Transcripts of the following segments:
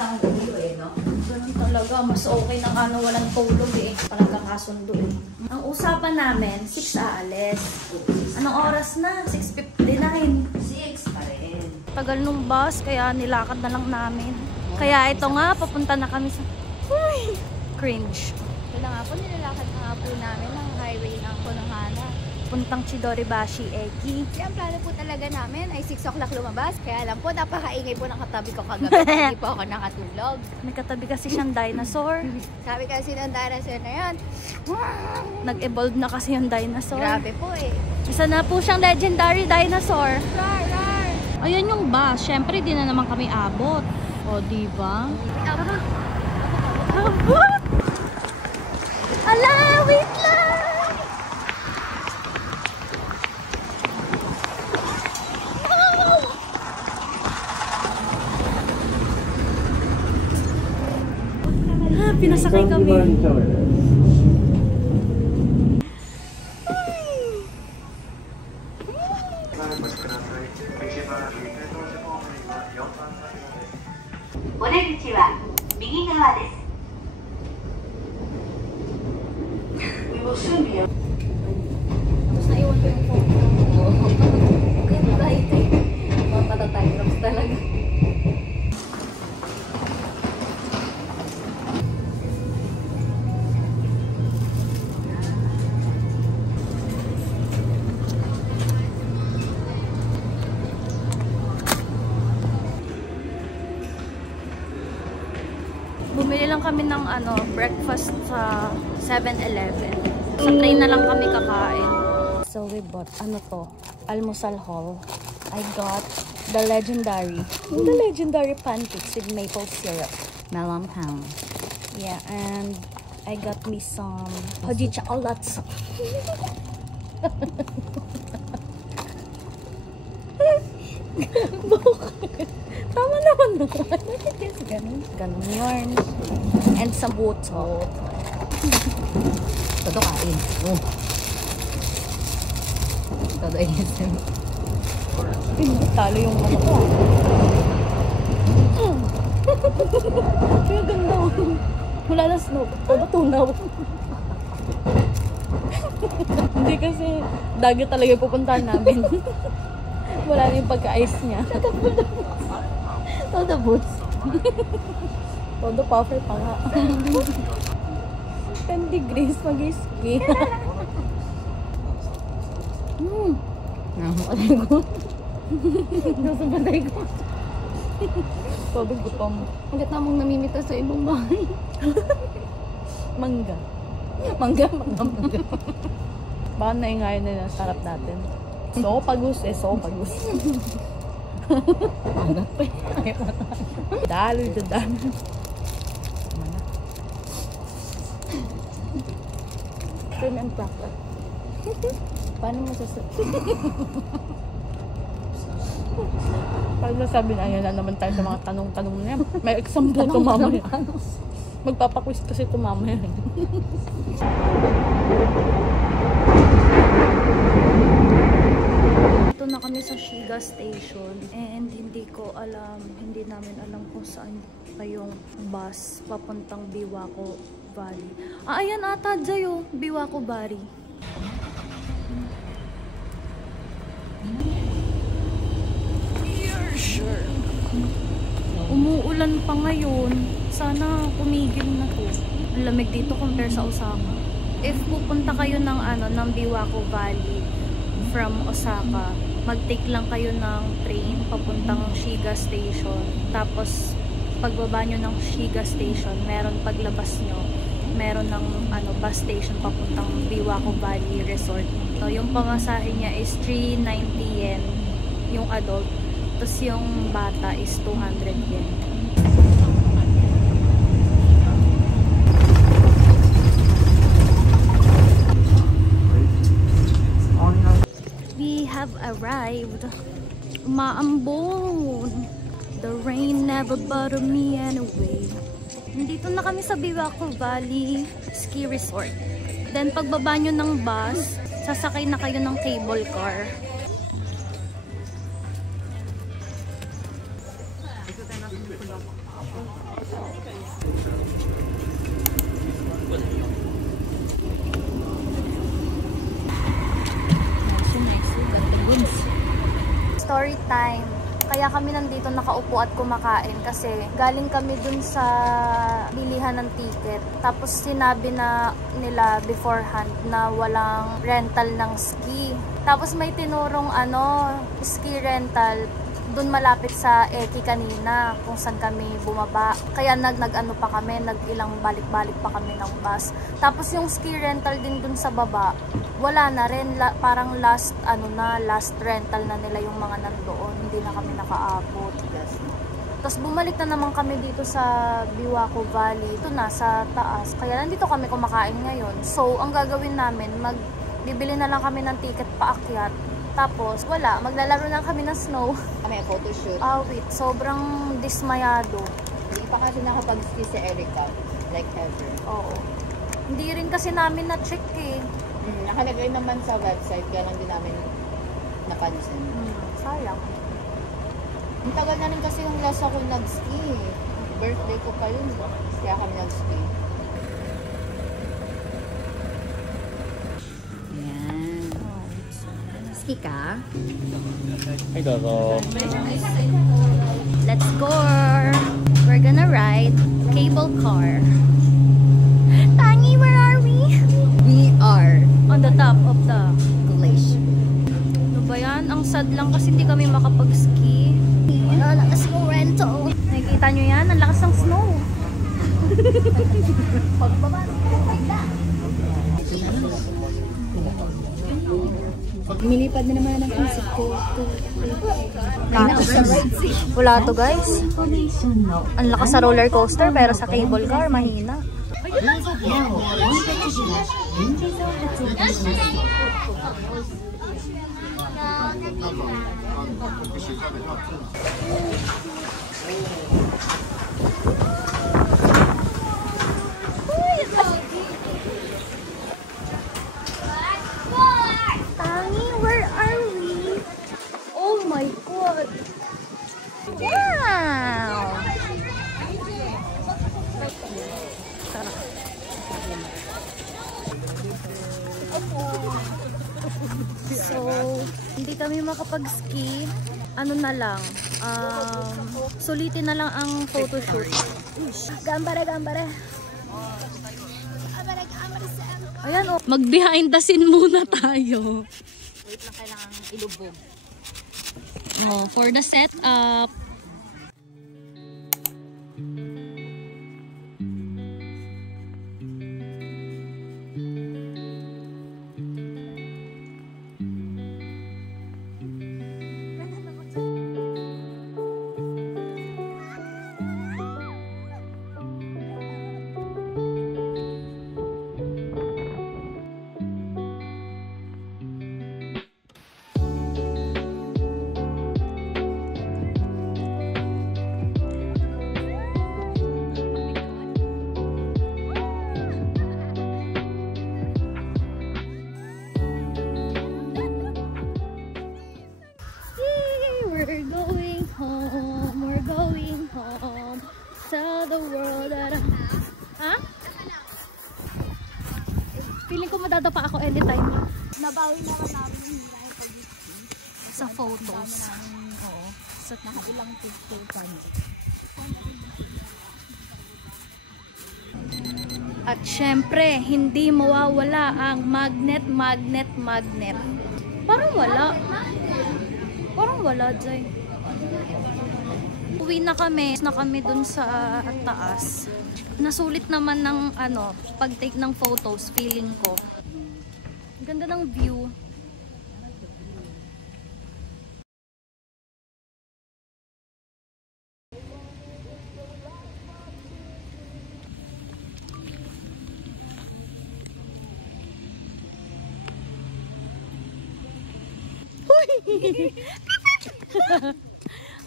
kitang gulo eh, no? Ganun talaga. Mas okay na ano, walang tulog eh. Parang kakasundo eh. Ang usapan namin, 6 aalis. Anong oras na? 6:59. 6 pa rin. Tagal nung bus, kaya nilakad na lang namin. Kaya ito nga, papunta na kami sa... Uy! Cringe. Ito nga po, nilalakad na nga po namin ang highway ng Konohana. Puntang Chidoribashi, Eki. Ang plano po talaga namin ay 6 o'clock lumabas. Kaya lang po, napakaingay po ng katabi ko kagabi. Hindi po ako nakatulog. May katabi kasi siyang dinosaur. Sabi kasi ng dinosaur na yan, Nag-evolve na kasi yung dinosaur. grabe po eh. Isa na po siyang legendary dinosaur. Rar, rar. Ayan yung bus. Siyempre, di na naman kami abot. O, diba? Abot! Ala, wait lang! Pinasakay kami. Tapos naiwan ko yung phone ko. Kaya mabait eh. Mapatatime drops talaga. Bumili lang kami ng breakfast sa 7-Eleven. Sa train na lang kami kakain. So we bought, almusal hall. I got the legendary pancakes with maple syrup. Melon pound. Yeah, and I got me some hoji chocolates. Tama naman naman. Ganun yun. And some water. Todo kain. Oh. Todo ASM. Talo yung ano ko. Kaya ganda. Wala na snow. Todo tunaw. Hindi kasi dagat talaga yung pupuntahan namin. Wala na yung pagka-ice niya. Todo boots. Todo puffer pa nga. 10 degrees mag-ski. Nakakatay ko. Nasabatay ko. Todo gutom. Hanggat namang namimita sa ibang bahay. Mangga. Mangga. Baka naingayon nila sa sarap natin. Sopagus sopagus. Dalo. Trim and proper. Paano mo Paano sabi na ayan na naman tayo sa mga tanong-tanong na yan. May exam po ito mamaya. Magpapaquiz kasi ito mamaya. Ito na kami sa Shiga Station and hindi namin alam kung saan pa yung bus papuntang Biwako Valley. Ayan ata dyan Biwako Valley. Sure. Umuulan pa ngayon. Sana tumigil na to. Ang lamig dito compare sa Osaka. If pupunta kayo ng Biwako Valley from Osaka, mag-take lang kayo ng train papuntang Shiga Station. Tapos pagbaba nyo ng Shiga Station, meron paglabas nyo, meron ng bus station papuntang Biwako Valley Resort. So, yung pamasahe niya is 390 yen yung adult. Tapos yung bata is 200 yen. We have arrived. Umaambon. The rain never bothered me anyway. Nandito na kami sa Biwako Valley Ski Resort. Then pagbaba nyo ng bus, sasakay na kayo ng cable car. kami nandito nakaupo at kumakain kasi galing kami dun sa bilihan ng ticket. Tapos sinabi na nila beforehand na walang rental ng ski. Tapos may tinurong ski rental dun malapit sa Eki kanina kung saan kami bumaba. Kaya nag-ano pa kami, nag-ilang balik-balik pa kami ng bus. Tapos yung ski rental din dun sa baba, wala na rin. Parang last rental na nila yung mga nandoon. Hindi na kami nakaabot. Tapos bumalik na naman kami dito sa Biwako Valley. Ito na, sa taas. Kaya nandito kami kumakain ngayon. So, ang gagawin namin, bibili na lang kami ng ticket paakyat. Tapos, maglalaro na kami ng snow. Kami photoshoot. Wait, sobrang dismayado. Hindi pa kasi nakapag-ski si Erica. Like ever. Oo. Hindi rin kasi namin na-check eh. Nakalagay naman sa website, kaya lang din namin napansin. Sayang. Ang tagal na rin kasi yung last ako nag-ski. Birthday ko pa yun. Kaya kami nag-ski. Yan. Ski ka? Ay, dodo. Let's go! We're gonna ride cable car. Tangi, where are we? We are On the top of the glacier. Ano ba yan? Ang sad lang kasi hindi kami makapag-ski. Wala na snow rental. Nakikita nyo yan? Ang lakas ng snow. Lumilipad na naman ang isip ko. Wala to guys. Ang lakas sa roller coaster pero sa cable car mahina. Tangi, where are we? Oh my god! Wow! So, hindi kami makapag-ski. Ano na lang, sulitin na lang ang photoshoot. Gambare, gambare. Ayan oh. Mag-behind the scene muna tayo. Wait lang, kailangan ilubog. Oh, for the setup. We're going home. Tell the world that Ha? Feeling ko madadapa ako anytime. Nabawi naman namin yung hirang pag-ski. Sa photos. Oo. So, nakailang picture pa niyo. At syempre, hindi mawawala ang magnet. Parang wala. Parang wala, Jay. Uwi na kami dun sa taas. Nasulit naman ng pag-take ng photos, feeling ko. Ganda ng view.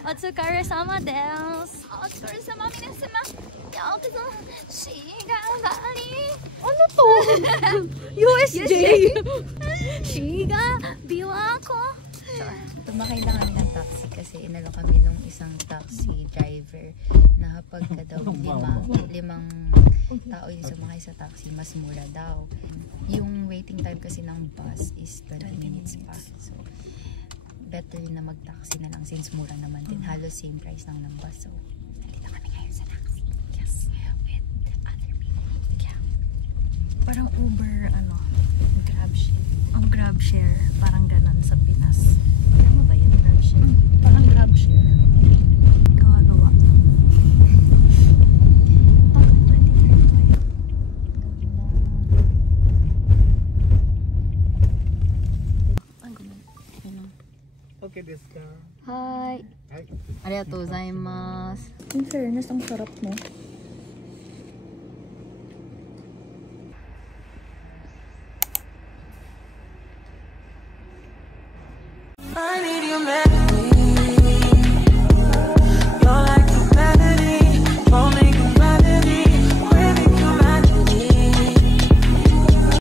Otsukare sama desu. Otsukare sama minasama. Yakuzo Shiga Valley. Ano to? USJ. Shiga Biwako. Tumakay lang kami ng taxi kasi inalo kami nung isang taxi driver na pagka daw limang tao yung sumakay sa taxi, mas mura daw. Yung waiting time kasi ng bus is 20 minutes pa. So, better na mag-taxi na lang since mura naman din. Halos same price lang ng bus. So, nandito kami ngayon sa taxi. Yes. With other people. Yeah. Parang Uber, Grab share. Parang ganon sa Pinas. Tama ba yun? Grab share? Parang Grab share. Gawa-gawa. OK ですか Hi! はい。ありがとうございます。 In fairness, ang sarap mo. I need you, man.